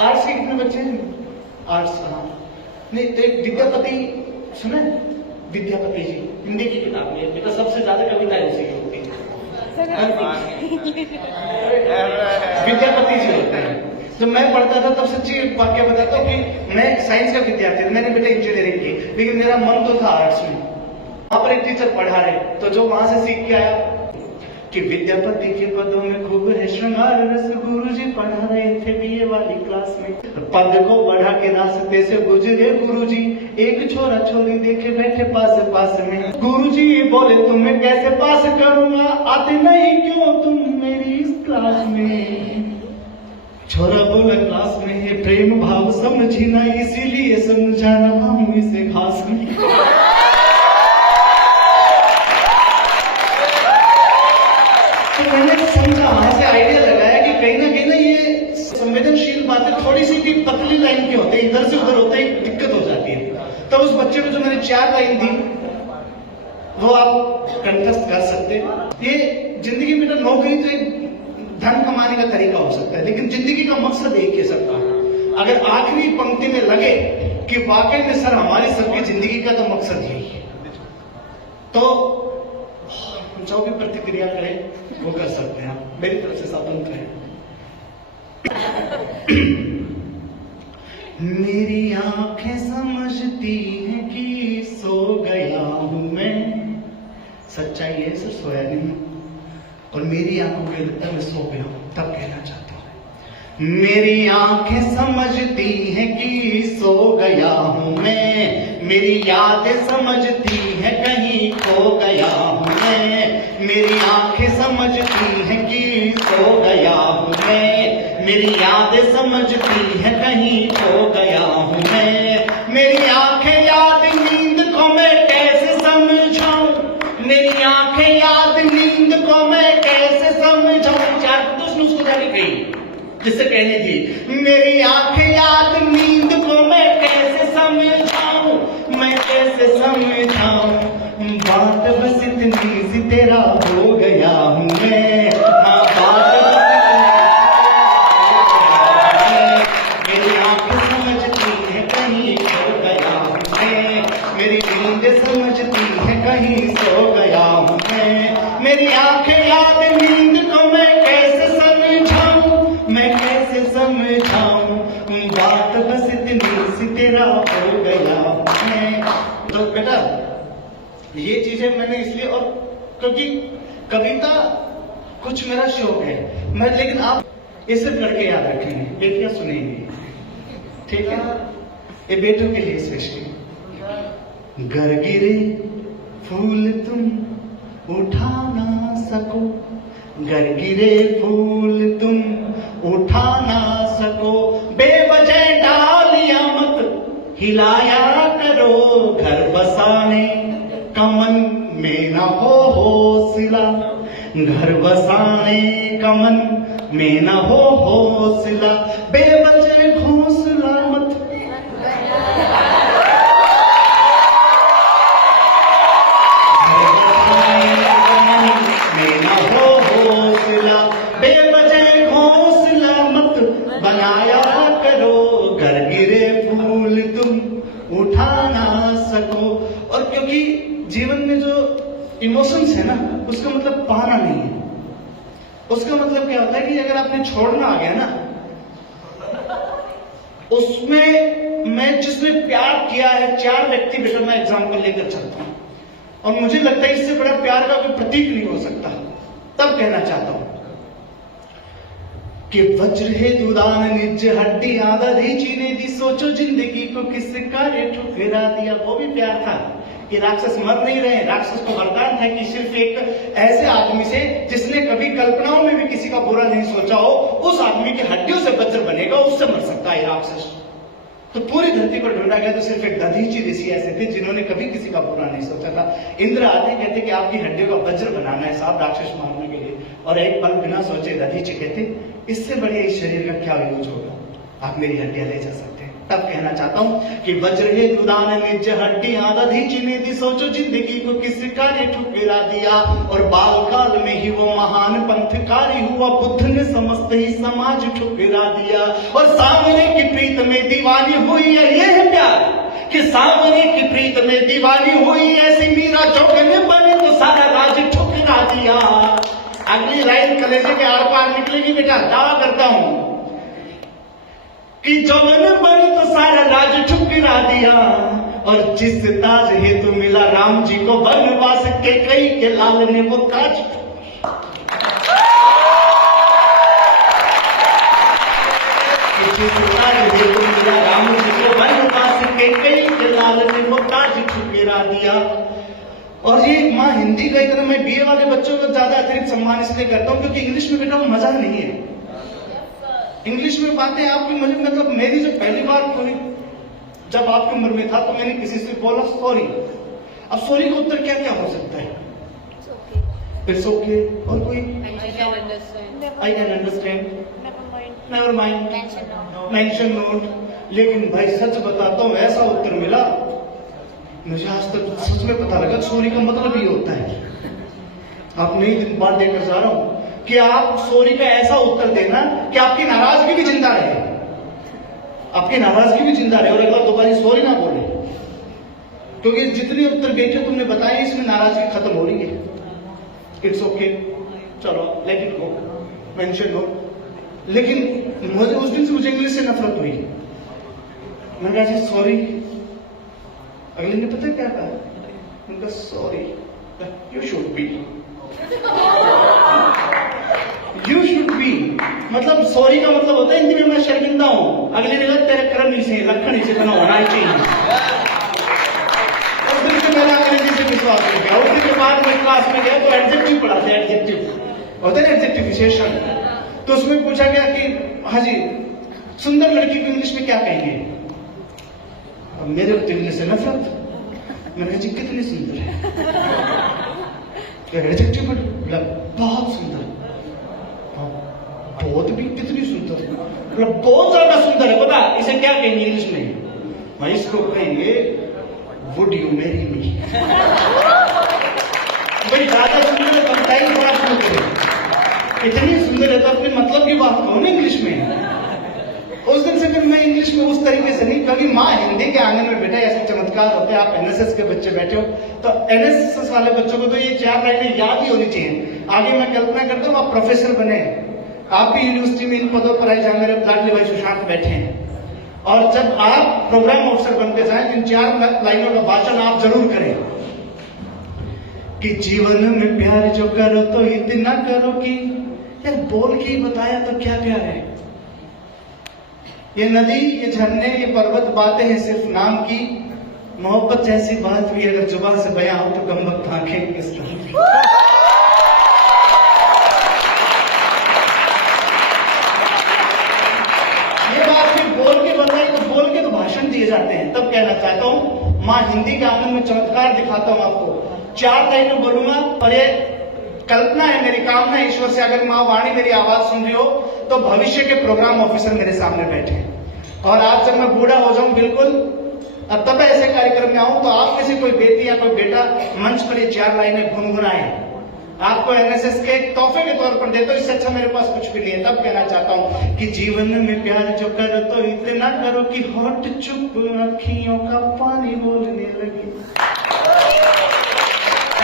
Arts के कितने बच्चे हैं? आर्ट्स, हाँ। नहीं तो एक विद्यापति सुना है? विद्यापति जी हिंदी की किताब में बेटा सबसे ज्यादा कविताएं उसी की होती है। विद्यापति जी होते हैं। तो मैं पढ़ता था तब सच्ची वाक्य बताता हूँ कि मैं साइंस का विद्यार्थी था, मैंने बेटा इंजीनियरिंग की, लेकिन मेरा मन तो था आर्ट्स में। वहां पर एक टीचर पढ़ा रहे, तो जो वहां से सीख के आया कि विद्यापति के पदों में खूब है श्रृंगार रस, गुरुजी पढ़ा रहे थे बीए वाली क्लास में। पद को बढ़ा के रास्ते से गुजरे गुरुजी, एक छोरा छोरी देखे बैठे पास पास में। गुरुजी बोले तुम्हें कैसे पास करूंगा, आते नहीं क्यों तुम मेरी इस क्लास में। छोरा बोला क्लास में है प्रेम भाव समझी ना, इसीलिए समझा रहा हूं इसे घास में। मैंने समझा, वहां से आइडिया लगाया कि कहीं ना ये संवेदनशील बातें थोड़ी सी पतली लाइन की होती है, इधर से उधर होते ही दिक्कत हो जाती है। तो उस बच्चे को जो मैंने 4 लाइन दी वो आप कंठस्थ कर सकते हैं। ये जिंदगी में नौकरी तो एक धन कमाने का तरीका हो सकता है, लेकिन जिंदगी का मकसद एक ही सबका। अगर आखिरी पंक्ति में लगे कि वाकई में सर हमारी सबकी जिंदगी का तो मकसद यही है, तो जो भी प्रतिक्रिया करें वो कर सकते हैं, आप मेरी तरफ से स्वतंत्र हैं। मेरी आंखें समझती हैं कि सो गया हूं मैं, सच्चाई है सर सोया नहीं, और मेरी आंखों के लगता मैं सो गया हूं, तब कहना चाहता हूं। मेरी आंखें समझती हैं कि सो गया हूं मैं, मेरी यादें समझती हैं कहीं खो गया हूं मैं। मेरी आंखें समझती हैं कि सो गया हूं मैं, मेरी यादें समझती हैं कहीं खो गया हूं मैं। मेरी आंखें याद नींद को मैं कैसे समझाऊं, मेरी आंखें याद नींद को मैं कैसे समझाऊं। 4 तो उसने उसको जाके कही जिससे कहनी थी, मेरी आंखें याद नींद को मैं कैसे समझाऊं, मैं कैसे समझाऊं। बात बस इतनी सी तेरा हो गया हूं मैं, हाँ बात मेरी आंखें समझती है कहीं खो गया हूं मैं, मेरी नींद समझती है कहीं सो गया हूं मैं। मेरी आंखें याद नींद को मैं कैसे समझाऊं, मैं कैसे समझाऊं। बात बस इतनी सी तेरा हो गया हूं मैं। तो बेटा ये चीजें मैंने इसलिए, और क्योंकि कविता कुछ मेरा शौक है, मैं, लेकिन आप इसे लड़के याद रखेंगे, बेटियां सुनेंगी, ठीक है? ये बेटों के लिए स्पेशली। घर गिरे फूल तुम उठा ना सको, घर गिरे फूल तुम उठा ना सको, बेवजह डालियां मत हिलाया करो, घर बसाने का मन में न हो हौसला, घर बसाने का मन में न हो हौसला, बेवजह घोंसला मत में न हो हौसला, बेवजह घोंसला मत बनाया करो, घर गिरे फूल तुम उठा ना सको। और क्योंकि जीवन में जो इमोशंस है ना, उसका मतलब पाना नहीं है। उसका मतलब क्या होता है कि अगर आपने छोड़ना आ गया ना, उसमें मैं जिसने प्यार किया है 4 व्यक्ति बेटा मैं एग्जाम्पल लेकर चलता हूं, और मुझे लगता है इससे बड़ा प्यार का कोई प्रतीक नहीं हो सकता। तब कहना चाहता हूं कि वज्र है दुदान निज हड्डी आधा धी चीने दी, सोचो जिंदगी को किस कार्य ठुकरा दिया। वो भी प्यार था कि राक्षस मर नहीं रहे, राक्षस को वरदान था कि सिर्फ एक ऐसे आदमी से जिसने कभी कल्पनाओं में भी किसी का बुरा नहीं सोचा हो, उस आदमी की हड्डियों से वज्र बनेगा, उससे मर सकता है राक्षस। तो पूरी धरती पर ढूंढा गया तो सिर्फ एक दधीची ऋषि ऐसे थे जिन्होंने कभी किसी का बुरा नहीं सोचा था। इंद्र आते कहते कि आपकी हड्डियों का वज्र बनाना है साहब राक्षस मारने के लिए, और एक पल बिना सोचे दधीची कहते इससे बढ़िया इस शरीर का क्या यूज होगा, आप मेरी हड्डियां ले जा सकते हैं। तब कहना चाहता हूं कि वज्र है दुदान निज हड्डी आधा धी चीने दी, सोचो जिंदगी को किस कार्य ठुकरा दिया। और बाल काल में ही वो महान पंथकारी हुआ, बुद्ध ने समस्त ही समाज ठुकरा दिया। और सामने दीवानी हुई है, ये है प्यार कि सावरे की प्रीत में दीवानी हुई, ऐसी मीरा चौकने बने तो सारा राज ठुकरा दिया। अगली लाइन कलेजे के आर पार निकलेगी बेटा, दावा करता हूं कि चौकने बने तो सारा राज ठुकरा दिया। और जिस ताज हेतु मिला राम जी को वनवास के कई के लाल ने वो ताज, जिस ताज हेतु मिला राम जी को वनवास के कई के लाल ने वो ताज ठुकरा दिया। और ये माँ हिंदी का इतना, मैं बीए वाले बच्चों को ज्यादा अतिरिक्त सम्मान इसलिए करता हूँ क्योंकि इंग्लिश में बेटा वो मजा नहीं है। इंग्लिश में बातें आपकी मुझे, मतलब मेरी जो पहली बार थोड़ी जब आपकी उम्र में था तो मैंने किसी से बोला सॉरी। अब सॉरी का उत्तर क्या क्या हो सकता है? इट्स ओके, और कोई I can understand, never mind, mention note. लेकिन भाई सच बताता हूं ऐसा उत्तर मिला मुझे आज तक सच में पता लगा सॉरी का मतलब ये होता है। आप नई दिन बात देकर जा रहा हूं कि आप सॉरी का ऐसा उत्तर देना कि आपकी नाराजगी भी जिंदा रहे, आपकी नाराजगी भी जिंदा रहे और अगला दोबारा सॉरी ना बोले, क्योंकि जितने उत्तर बेटे तुमने बताए इसमें नाराजगी खत्म हो रही है। इट्स ओके, चलो let it go, mention no. लेकिन मुझे उस दिन से मुझे इंग्लिश से नफरत हुई। मैंने कहा जी सॉरी। अगले ने पता क्या कहा? उनका sorry you should be, you should be मतलब सॉरी का मतलब होता है हिंदी में मैं शर्मिंदा हूं। अगले ने कहा तेरे कर्म से लखन से बना होना चाहिए। उस दिन से मैंने अंग्रेजी से विश्वास कर गया। उस दिन के बाद मैं क्लास में गया तो एडजेक्टिव पढ़ाते, एडजेक्टिव होता है ना, एडजेक्टिव विशेषण। तो उसमें पूछा गया कि हाँ जी सुंदर लड़की को इंग्लिश में क्या कहेंगे? अब मेरे को इंग्लिश से नफरत। मैंने कहा जी कितनी सुंदर है? एडजेक्टिव बहुत सुंदर, बहुत भी कितनी सुंदर, मतलब बहुत ज्यादा सुंदर है। पता इसे क्या कहेंगे इंग्लिश में? मैं इसको कहेंगे वुड यू मैरी मी। बड़ी ज्यादा सुंदर है, कंटाइन बड़ा सुंदर है, इतनी सुंदर है तो अपने मतलब की बात कहो ना इंग्लिश में। उस दिन से फिर मैं इंग्लिश में उस तरीके से नहीं, क्योंकि माँ हिंदी के आंगन में बेटा ऐसे चमत्कार होते हैं। आप एनएसएस के बच्चे बैठे हो तो एनएसएस वाले बच्चों को तो ये 4 लाइनें याद ही होनी चाहिए। आगे मैं कल्पना करता हूँ आप प्रोफेसर बने, आप भी यूनिवर्सिटी में इन पदों पर आए जहां मेरे लाडले भाई सुशांत बैठे हैं, और जब आप प्रोग्राम ऑफिसर बनते जाए इन 4 लाइनों का भाषण आप जरूर करें कि जीवन में प्यार जो करो तो इतना करो कि यार बोल के ही बताया तो क्या प्यार है। ये नदी, ये झरने, ये पर्वत बातें हैं सिर्फ नाम की, मोहब्बत जैसी बात भी अगर जुबान से बयां हो तो कम वक्त आंखें किस तरह। ये बात भी बोल के बताई तो बोल के तो भाषण दिए जाते हैं। तब कहना चाहता हूं माँ हिंदी के आंगन में चमत्कार दिखाता हूं आपको। 4 लाइनें बोलूंगा और ये कल्पना है, मेरी कामना है ईश्वर से, अगर माँ वाणी मेरी आवाज सुन रही हो तो भविष्य के प्रोग्राम ऑफिसर मेरे सामने बैठे और आज जब मैं बूढ़ा हो जाऊं बिल्कुल अब तब ऐसे कार्यक्रम में आऊं तो आप में से कोई बेटी या कोई बेटा मंच पर ये 4 लाइनें गुनगुनाए, आपको एनएसएस के तोहफे के तौर पर दे दो। इससे अच्छा मेरे पास कुछ भी नहीं है। तब कहना चाहता हूं कि जीवन में प्यार जो करो तो इतना करो कि होठ चुप अखियों का पानी बोलने लगे।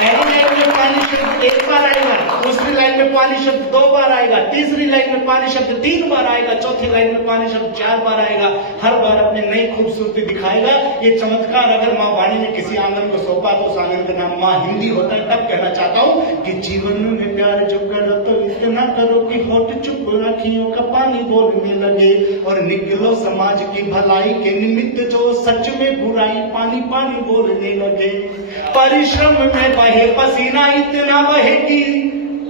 पहली लाइन में पानी शब्द 1 बार आएगा, दूसरी लाइन में पानी शब्द 2 बार आएगा, तीसरी लाइन में पानी शब्द 3 बार आएगा, चौथी लाइन में पानी शब्द 4 बार आएगा। हर बार अपनी नई खूबसूरती दिखाएगा। ये चमत्कार अगर माँ वाणी ने किसी आंगन को सौंपा तो उस आंगन का नाम माँ हिंदी होता है। तब कहना चाहता हूँ कि जीवन में प्यार जो करो तो इतना करो कि होठ चुप अखियों का पानी बोलने लगे और निकलो समाज की भलाई के निमित्त जो सच में बुराई पानी पानी बोलने लगे। परिश्रम में बहे पसीना इतना बहे कि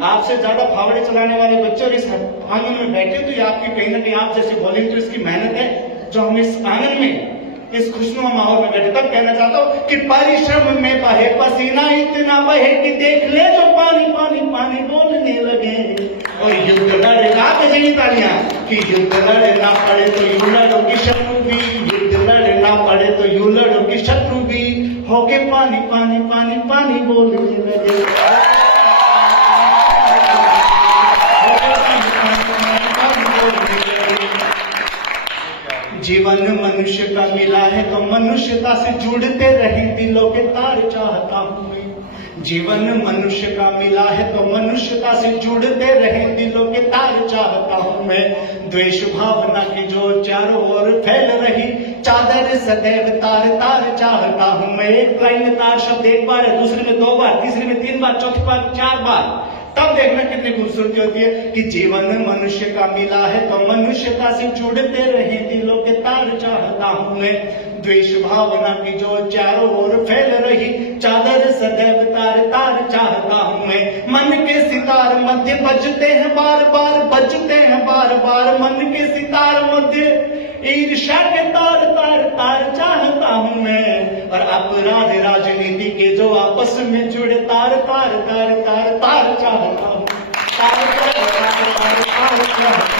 आपसे ज्यादा फावड़े चलाने वाले बच्चे और इस आंगन में बैठे तो ये आपकी कहीं ना कहीं आप जैसे बोले तो इसकी मेहनत है जो हम इस आंगन में इस खुशनुमा माहौल में बैठे। तब कहना चाहता हूँ कि परिश्रम में बहे पसीना इतना बहे कि देख ले जो पानी पानी पानी बोलने लगे। और युद्ध लड़े ना बजाई तालियां कि युद्ध लड़े ना पड़े तो यूं लड़ो की शत्रु भी, युद्ध लड़े ना पड़े तो यूं लड़ो की शत्रु भी, होके पानी पानी पानी पानी बोलने लगे। जीवन मनुष्य का मिला है तो मनुष्यता से जुड़ते रहे दिलों के तार चाहता हूं मैं। जीवन मनुष्य का मिला है तो मनुष्यता से जुड़ते रहे दिलों के तार चाहता हूं मैं। द्वेष भावना की जो चारों ओर फैल रही चादर सदैव तार तार चाहता हूं मैं। एक लाइन में तार शब्द एक बार है, दूसरे में 2 बार, तीसरे में 3 बार, चौथी बार 4 बार, तब देखना कितनी खूबसूरती होती है कि जीवन मनुष्य का मिला है तो मनुष्यता से जुड़ते रहे दिलों के तार चाहता हूं मैं। द्वेष भावना की जो चारों ओर फैल रही चादर सदैव तार तार चाहता हूं मैं। मन के सितार मध्य बजते हैं बार बार, बजते हैं बार बार मन के सितार मध्य ईर्ष्या के तार तार तार चाहता हूं मैं। और अपराध राजनीति के जो आपस में जुड़े तार तार तार तार तार चाहता हूं, तार तार तार तार तार चाहता हूं।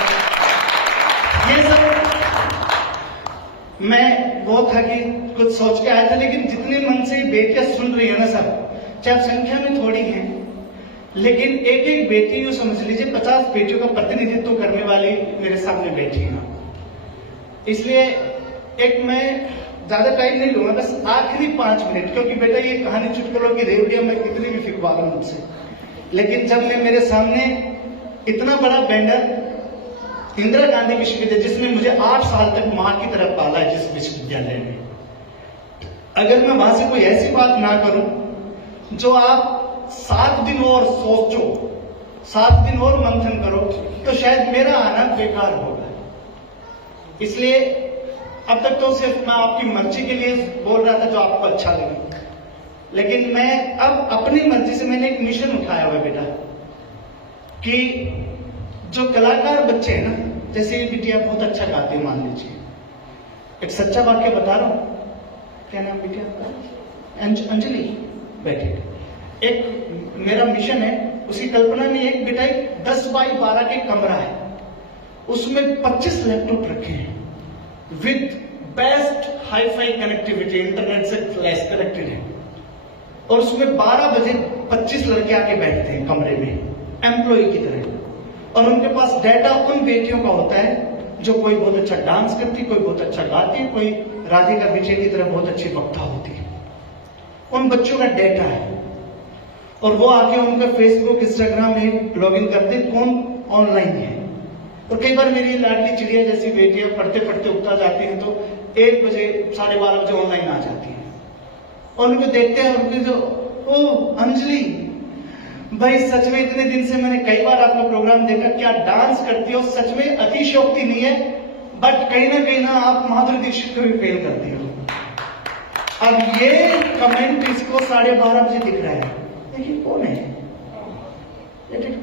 ये सब मैं वो था कि कुछ सोच के आया था, लेकिन जितने मन से बेटियां सुन रही है ना सब, चाहे संख्या में थोड़ी हैं, लेकिन एक एक बेटी यूं समझ लीजिए 50 बेटियों का प्रतिनिधित्व करने वाली मेरे सामने बैठी है। इसलिए एक मैं ज्यादा टाइम नहीं लूंगा, बस आखिरी 5 मिनट, क्योंकि बेटा ये कहानी चुटकुलों की रेवड़ियां मैं कितनी भी फिकवा रहा हूं मुझसे, लेकिन जब मैं मेरे सामने इतना बड़ा बैनर इंदिरा गांधी विश्वविद्यालय, जिसने मुझे 8 साल तक मां की तरफ पाला है, जिस विश्वविद्यालय में, अगर मैं वहां से कोई ऐसी बात ना करूं जो आप 7 दिन और सोचो, 7 दिन और मंथन करो, तो शायद मेरा आना बेकार होगा। इसलिए अब तक तो सिर्फ मैं आपकी मर्जी के लिए बोल रहा था जो आपको अच्छा लगे, लेकिन मैं अब अपनी मर्जी से मैंने एक मिशन उठाया हुआ है बेटा, कि जो कलाकार बच्चे हैं ना, जैसे ये बिटिया बहुत अच्छा गाती है, मान लीजिए, एक सच्चा वाक्य बता रहा हूं, क्या नाम बिटिया का? अंजलि, बैठे। एक मेरा मिशन है, उसकी कल्पना में एक बेटा 10 बाई 12 के कमरा है, उसमें 25 लैपटॉप रखे हैं with best hi-fi connectivity, internet से फ्लैश कनेक्टेड है, और उसमें 12 बजे 25 लड़के आके बैठते हैं कमरे में एम्प्लॉय की तरह, और उनके पास डाटा उन बेटियों का होता है जो कोई बहुत अच्छा डांस करती, कोई बहुत अच्छा गाती, कोई राधिका विजय की तरह बहुत अच्छी वक्ता होती है। उन बच्चों का डाटा है, और वो आके उनका फेसबुक इंस्टाग्राम में लॉग इन करते कौन ऑनलाइन है। और कई बार मेरी लाडली चिड़िया जैसी बेटियां पढ़ते पढ़ते उगता जाती हैं, तो 1 बजे 12:30 बजे ऑनलाइन आ जाती हैं, और उनको देखते हैं, उनके जो ओ अंजलि भाई, सच में इतने दिन से मैंने कई बार आपका प्रोग्राम देखा, क्या डांस करती हो, सच में अतिशयोक्ति नहीं है, बट कहीं ना आप माधुरी दीक्षित को भी फेल करती हो। अब ये कमेंट इसको 12:30 बजे दिख रहा है, देखिए कौन है ये देख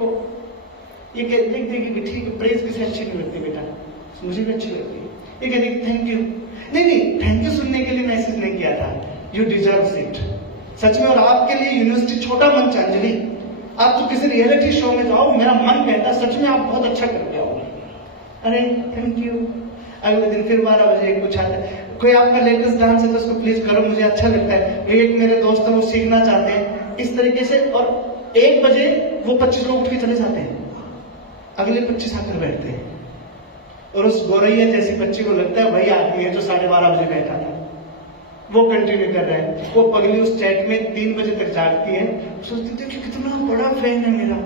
देखिए, ठीक है, प्रेज किसे अच्छी नहीं लगती बेटा, मुझे भी अच्छी लगती है। ये कहते थैंक यू, नहीं थैंक यू सुनने के लिए मैसेज नहीं किया था, यू डिजर्व इट, सच में। और आपके लिए यूनिवर्सिटी छोटा मंच है अंजलि, आप तो किसी रियलिटी शो में जाओ, मेरा मन कहता है सच में आप बहुत अच्छा करते हो। अरे थैंक यू। अगले दिन फिर 12 बजे कुछ आता है, कोई आपका लेटेस्ट डांस है तो उसको प्लीज करो, मुझे अच्छा लगता है। एक मेरे दोस्त है वो सीखना चाहते हैं इस तरीके से, और 1 बजे वो 25 लोग उठ के चले जाते हैं, अगले 25 आकर बैठते हैं, और उस गोरैया जैसी बच्ची को लगता है वही आदमी है जो 12:30 बजे बैठा था, वो कंटिन्यू कर रहा है। वो पगली उस चैट में 3 बजे तक जागती है, सोचती थी कि कितना बड़ा फैन है मेरा,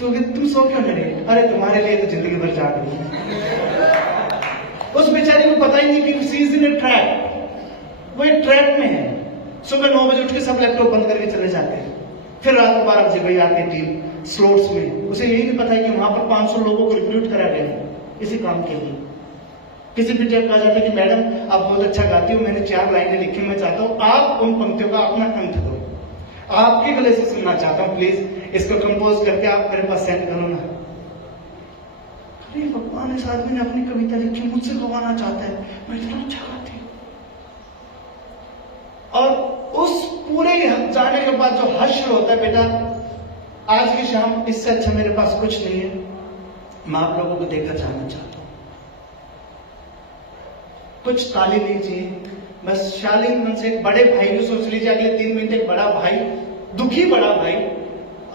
तो तुम सो क्यों नहीं रहे? अरे तुम्हारे लिए तो जिंदगी भर जाग रही है। उस बेचारी को पता ही नहीं कि सी इज इन ए ट्रैप, वो एक ट्रैप में है। सुबह 9 बजे उठ के सब लैपटॉप बंद करके चले जाते हैं, फिर रात को 12 बजे वही आती है टीम स्लोट्स में। उसे यही नहीं पता है कि वहां पर 500 लोगों को रिक्रूट करा गया है इसी काम के लिए। किसी भी जब कहा जाता है कि मैडम आप बहुत अच्छा गाती हो, मैंने 4 लाइनें लिखी, मैं चाहता हूं आप उन पंक्तियों का अपना कंठ दो, आपके गले से सुनना चाहता हूं, प्लीज इसको कंपोज करके आप मेरे पास सेंड करो ना। अरे भगवान, इस आदमी ने अपनी कविता लिखी, मुझसे गवाना चाहता है, मैं इतना अच्छा गाती हूं। और उस पूरे जाने के बाद जो हर्ष होता है बेटा, आज की शाम इससे अच्छा मेरे पास कुछ नहीं है, मैं आप लोगों को देखकर जाना चाहता हूं। कुछ ताली लीजिए, बस शालीन मन से। एक बड़े भाई को सोच लीजिए, अगले 3 मिनट एक बड़ा भाई, दुखी बड़ा भाई,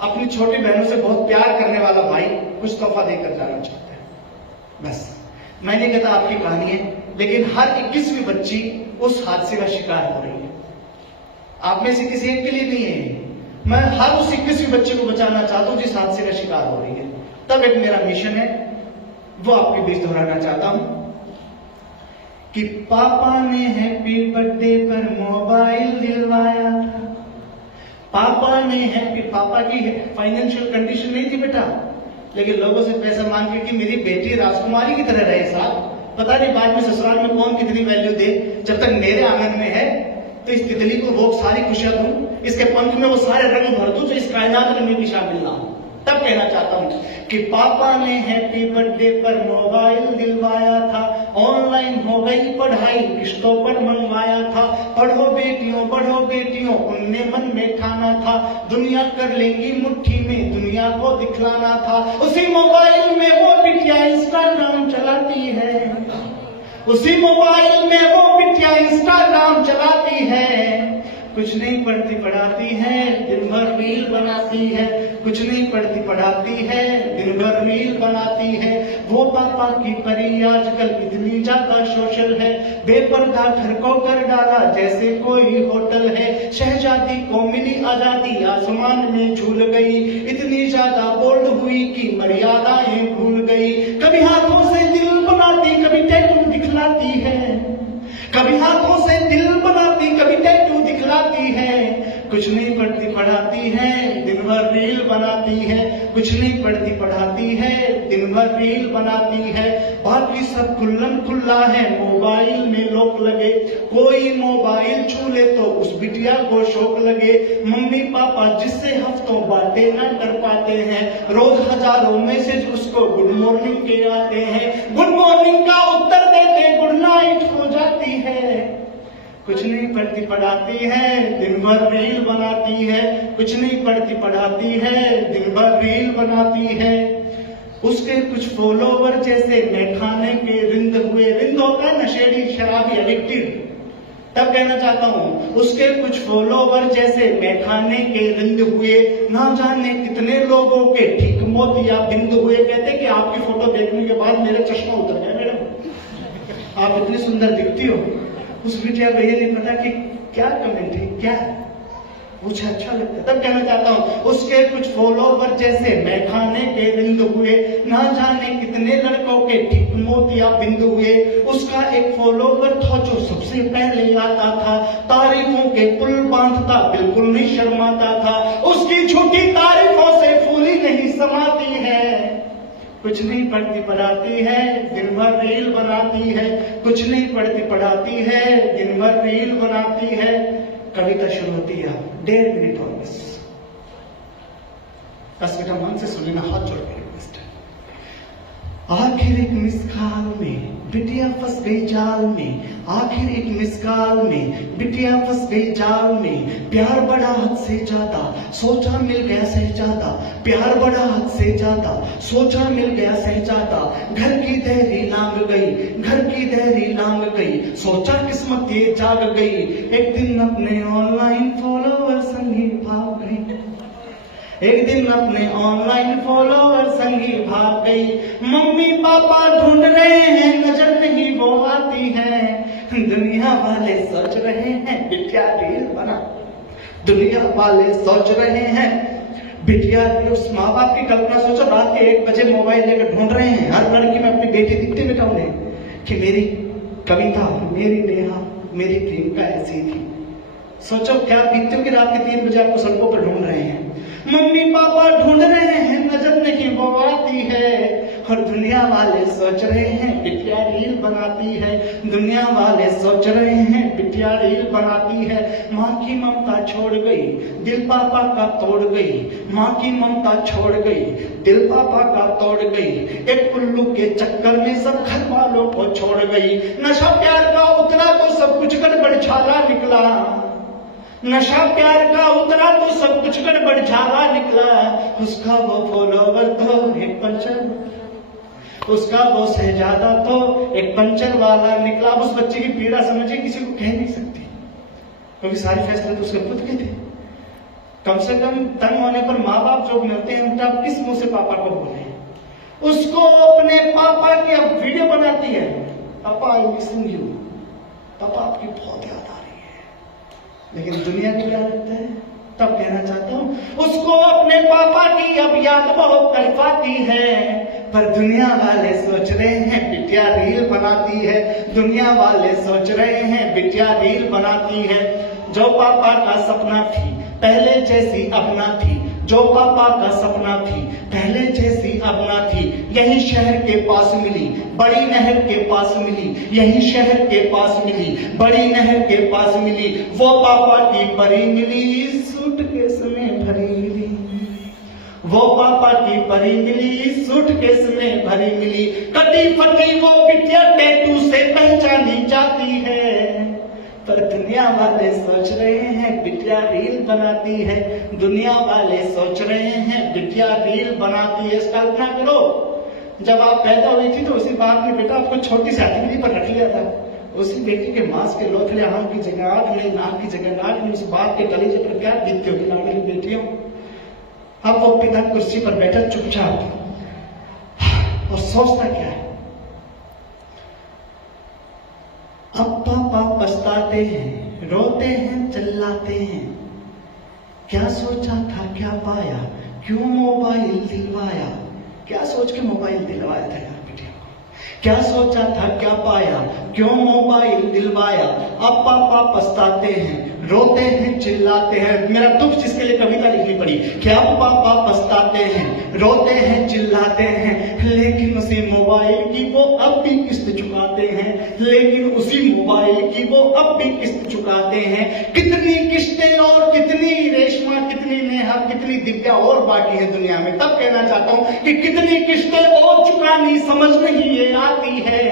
अपनी छोटी बहनों से बहुत प्यार करने वाला भाई कुछ तोहफा देकर जाना चाहता है। बस मैं नहीं कहता आपकी कहानी है, लेकिन हर 21वीं बच्ची उस हादसे का शिकार हो रही है। आप में से किसी एक के लिए नहीं है, मैं हर उस 21वीं बच्चे को बचाना चाहता हूं जिस हादसे का शिकार हो रही है। तब एक मेरा मिशन है, वो आपके बीच दोहराना चाहता हूं कि पापा ने हैप्पी बर्थडे पर मोबाइल दिलवाया था। पापा ने पापा की फाइनेंशियल कंडीशन नहीं थी बेटा, लेकिन लोगों से पैसा मांग के कि मेरी बेटी राजकुमारी की तरह रहे साहब, पता नहीं बाद में ससुराल में कौन कितनी वैल्यू दे, जब तक मेरे आंगन में है तो इस तितली को वो सारी खुशियां दूं, इसके पंख में वो सारे रंग भर दूं जो इस कायनात में मैं भी शामिल ना हूं। तब कहना चाहता हूं कि पापा ने हैप्पी बर्थडे पर मोबाइल दिलवाया था, ऑनलाइन हो गई पढ़ाई किस्तों पर मंगवाया था। पढ़ो बेटियों उनने मन में ठाना था, दुनिया कर लेंगी मुट्ठी में दुनिया को दिखलाना था। उसी मोबाइल में वो बिटिया इंस्टाग्राम चलाती है, उसी मोबाइल में वो बिटिया इंस्टाग्राम चलाती है। कुछ नहीं पढ़ती पढ़ाती है, दिन भर रील बनाती है। कुछ नहीं पढ़ती पढ़ाती है, दिन भर रील बनाती है। वो पापा की परी आजकल इतनी ज्यादा सोशल है, बेपर्दा घर को कर डाला जैसे कोई होटल है। शहजादी को मिली आजादी, आसमान में झूल गई, इतनी ज्यादा बोल्ड हुई कि मर्यादाएं भूल गई। कभी हाथों से दिल बनाती, कभी टैटू दिखलाती है, कभी हाथों से दिल बनाती, कभी टैटू दिखलाती है। कुछ नहीं पढ़ती पढ़ाती है, दिन भर रील बनाती है। कुछ नहीं पढ़ती पढ़ाती है, दिन भर रील बनाती है। बाकी सब खुल्लम खुल्ला है, मोबाइल में लोक लगे। कोई मोबाइल छू ले तो उस बिटिया को शौक लगे। मम्मी पापा जिससे हफ्तों बातें न कर पाते हैं, रोज हजारों मैसेज उसको गुड मॉर्निंग के आते हैं। गुड मॉर्निंग का उत्तर देते गुड नाइट हो जाती है। कुछ नहीं पढ़ती पढ़ाती है, दिन भर रील बनाती है। कुछ नहीं पढ़ती पढ़ाती है, दिन भर रील बनाती है। उसके कुछ फॉलोवर जैसे मैखाने के रिंद हुए, रिंद होता है नशेड़ी शराबी एडिक्टिव। तब कहना चाहता हूं उसके कुछ फॉलोवर जैसे मैखाने के रिंद हुए, ना जाने कितने लोगों के ठीक मोतिया बिंद हुए। कहते कि आपकी फोटो देखने के बाद मेरा चश्मा उतर गया मैडम, आप इतनी सुंदर दिखती हो। उस बिटिया को ये नहीं पता कि क्या कमेंट है, क्या मुझे अच्छा लगता है। तब कहना चाहता हूं उसके कुछ फॉलोवर जैसे मैखाने के रिंद हुए, ना जाने कितने लड़कों के ठीक मोतिया बिंद हुए। उसका एक फॉलोवर था जो सबसे पहले आता था, तारीफों के पुल बांधता बिल्कुल नहीं शर्माता था। उसकी झूठी तारीफों से फूली नहीं समाती है। कुछ नहीं पढ़ती पढ़ाती है, दिन भर रील बनाती है। कुछ नहीं पढ़ती पढ़ाती है, दिन भर रील बनाती है। कविता शुरू होती है 1.5 मिनट और बस बेटा मन से सुनी ना, हाथ जोड़ के रिक्वेस्ट है। आखिर एक मिसकाल में बिटिया फंस गई जाल में, आखिर एक मिसकाल में बिटिया फंस गई जाल में। प्यार बड़ा हद से ज्यादा, सोचा मिल गया सहजादा। प्यार बड़ा हद से ज्यादा, सोचा मिल गया सहजादा। घर की देहरी लांग गई, घर की देहरी लांग गई। सोचा किस्मत ये जाग गई, एक दिन अपने ऑनलाइन फॉलोवर संगी भाग गई। एक दिन अपने ऑनलाइन फॉलोवर संगी भाग गई। मम्मी पापा ढूंढ रहे हैं, नजर नहीं वो आती है। दुनिया वाले सोच रहे हैं बिटिया रील बना, दुनिया वाले सोच रहे हैं बिटिया। उस माँ बाप की कल्पना सोचो, रात के 1 बजे मोबाइल लेकर ढूंढ रहे हैं। हर लड़की में अपनी बेटी दिखती बेटा उन्हें कि मेरी कविता, मेरी नेहा, मेरी प्रियंका ऐसी थी। सोचो क्या बीतती होगी रात के 3 बजे आपको सड़कों पर ढूंढ रहे हैं। मम्मी पापा ढूंढ रहे हैं, नजर नहीं वो आती है। और दुनिया वाले सोच रहे हैं बिटिया रील बनाती है। दुनिया वाले सोच रहे हैं बिटिया रील बनाती है। माँ की ममता छोड़ गई, दिल पापा का तोड़ गई। माँ की ममता छोड़ गई, दिल पापा का तोड़ गई। एक उल्लू के चक्कर में सब घर वालों को छोड़ गई। नशा प्यार का उतरा तो सब कुछ गड़बड़ झाला निकला। नशा प्यार का उतरा तो सब कुछ गड़बड़ झाला निकला। उसका वो फॉलोवर तो एक पंचर, उसका वो सहजादा तो एक पंचर वाला निकला। उस बच्चे की पीड़ा समझे किसी को कह नहीं सकती, क्योंकि सारे फैसले तो उसके खुद के थे। कम से कम तंग होने पर माँ बाप जो मिलते हैं उनका किस मुंह से पापा को बोले। उसको अपने पापा की अब वीडियो बनाती है, पापा आई मिसिंग यू, पापा आपकी बहुत याद आ रही है। लेकिन दुनिया को क्या लगता है? तब कहना चाहता हूं उसको अपने पापा की अब याद बहुत तड़पाती है, पर दुनिया वाले सोच रहे हैं बिटिया रील बनाती है। दुनिया वाले सोच रहे हैं बिटिया रील बनाती है। जो पापा का सपना थी पहले जैसी अब ना थी, जो पापा का सपना थी पहले जैसी अब ना थी, यही शहर के पास मिली, बड़ी नहर के पास मिली, यही शहर के पास मिली, बड़ी नहर के पास मिली। वो पापा की परी मिली, सूटकेस में भरी मिली, वो पापा की परी मिली, सूटकेस में भरी मिली। कटी फटी वो बिटिया टैटू से पहचानी जाती है, पर दुनिया वाले सोच रहे हैं बिटिया रील बनाती है। दुनिया वाले सोच रहे हैं बिटिया रील बनाती है। कल्पना करो, जब आप पैदा हुई थी तो उसी बाप ने बेटा आपको छोटी सी हथेली पर रख लिया था। उसी बेटी के मांस के लोथड़े आंख की जगह आंख मिली, नाक की जगह नाक मिली, उस बाप के कलेजे पर क्या बीतती होगी ना मेरी बेटियों। अब वो पिता कुर्सी पर बैठा चुपचाप और सोचता क्या है, अब पापा पछताते हैं, रोते हैं, चिल्लाते हैं। क्या सोचा था क्या पाया, क्यों मोबाइल दिलवाया। क्या सोच के मोबाइल दिलवाया था यार बेटियों को, क्या सोचा था क्या पाया, क्यों मोबाइल दिलवाया। अब पापा पछताते हैं, रोते हैं, चिल्लाते हैं। मेरा दुख जिसके लिए कविता लिखनी पड़ी कि अब पापा पछताते हैं, रोते हैं, चिल्लाते हैं, लेकिन उसी मोबाइल की वो अब भी किस्त चुकाते हैं, लेकिन उसी मोबाइल की वो अब भी किस्त चुकाते हैं। कितनी किस्तें और कितनी रेशमा, कितनी नेहा, कितनी दिव्या और बाकी है दुनिया में। तब कहना चाहता हूं कि कितनी किस्तें और चुकानी समझ नहीं ये आती है।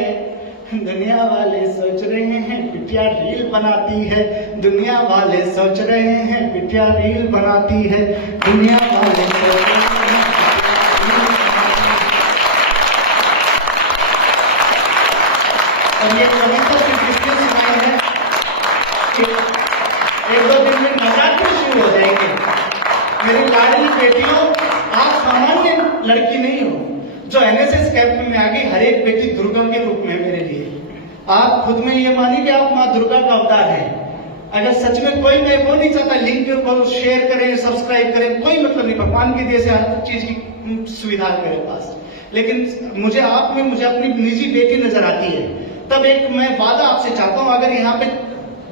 दुनिया वाले सोच रहे हैं बिटिया रील बनाती है, दुनिया वाले सोच रहे हैं बिटिया रील बनाती है, दुनिया वाले सोच रहे हैं। और ये कविता सिर्फ इसलिए सुनाई है कि एक दो दिन में मजाक भी शुरू हो जाएंगे। मेरी लाडली बेटियों, आप सामान्य लड़की नहीं हो जो एनएसएस कैंप में आ गई। हर एक बेटी दुर्गा के रूप में मेरे लिए। आप खुद में ये मानिए कि आप माँ दुर्गा का अवतार है। अगर सच में कोई मैं वो नहीं चाहता लिंक को शेयर करें, सब्सक्राइब करें, कोई मतलब नहीं। भगवान की दया से हर चीज की सुविधा है मेरे पास, लेकिन मुझे आप में मुझे अपनी निजी बेटी नजर आती है। तब एक मैं वादा आपसे चाहता हूँ, अगर यहाँ पे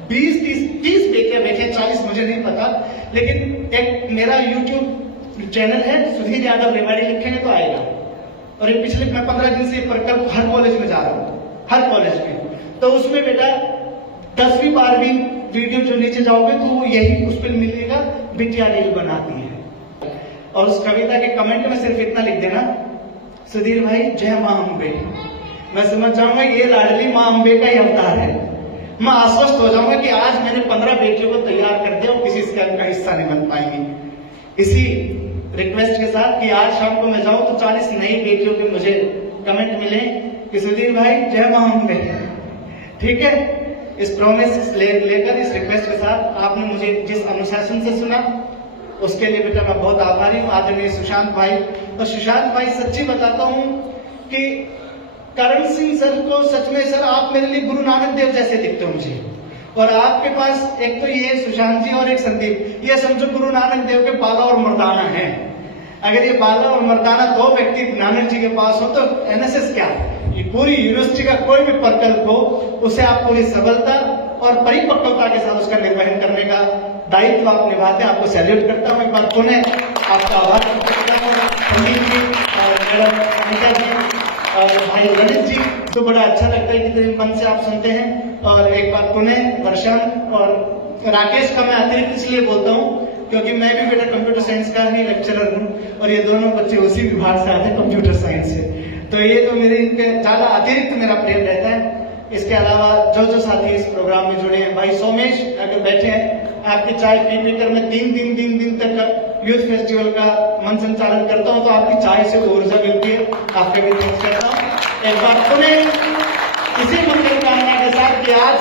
20-30 बेटियां बैठे, 40 मुझे नहीं पता, लेकिन एक मेरा यूट्यूब चैनल है सुधीर यादव रेवाड़ी, लिखेंगे तो आएगा। और ये पिछले मैं 15 दिन से प्रकल्प हर कॉलेज में जा रहा हूँ, हर कॉलेज में। तो उसमें बेटा 10वीं 12वीं वीडियो जो नीचे जाओगे तो वो यही उस पर मिलेगा, बिटिया रील बनाती है। और उस कविता के कमेंट में सिर्फ इतना लिख देना, सुधीर भाई जय मां अम्बे। मैं समझ जाऊंगा ये लाडली मां अम्बे का ही अवतार है। मैं आश्वस्त हो जाऊंगा कि आज मैंने 15 बेटियों को तैयार कर दिया, किसी स्कैम का हिस्सा नहीं बन पाएंगी। इसी रिक्वेस्ट के साथ कि आज शाम को मैं जाऊं तो 40 नई बेटियों के मुझे कमेंट मिले कि सुधीर भाई जय मां अम्बे। ठीक है, इस प्रॉमिस लेकर, इस रिक्वेस्ट के साथ आपने मुझे जिस अनुशासन से सुना उसके लिए बेटा मैं बहुत आभारी हूँ। आदरणीय सुशांत भाई। और सुशांत भाई सच्ची बताता हूँ कि करण सिंह सर को सच में सर आप मेरे लिए गुरु नानक देव जैसे दिखते हो मुझे। और आपके पास एक तो ये सुशांत जी और एक संदीप, ये समझो गुरु नानक देव के बाला और मर्दाना है। अगर ये बाला और मर्दाना दो व्यक्ति नानक जी के पास हो तो एनएसएस क्या, ये पूरी यूनिवर्सिटी का कोई भी प्रकल्प हो उसे आप पूरी सबलता और परिपक्वता के साथ उसका निर्वहन करने का दायित्व आप निभाते हैं। आपको सैल्यूट करता हूँ। एक बार पुनः आपका आभार व्यक्त करता हूँ संदीप जी और मैडम अनिता जी और भाई ललित जी। तो बड़ा अच्छा लगता है कि मन से आप सुनते हैं। और एक बार पुनः वर्षा और राकेश का मैं अतिरिक्त इसलिए बोलता हूँ क्योंकि मैं भी बेटा कंप्यूटर साइंस का ही लेक्चरर हूँ और ये दोनों बच्चे उसी विभाग से आते हैं, कंप्यूटर साइंस से। तो ये तो मेरे इनके ज्यादा अतिरिक्त मेरा प्रेम रहता है। इसके अलावा जो साथी इस प्रोग्राम में जुड़े हैं, भाई सोमेश अगर बैठे हैं, आपकी चाय पी कर मैं 3 दिन तक यूथ फेस्टिवल का मन संचालन करता हूँ, तो आपकी चाय से ऊर्जा मिलती है। आपका भी थैंक्स करता हूँ। एक बार पुनः इसी मंगल कामना के साथ कि आज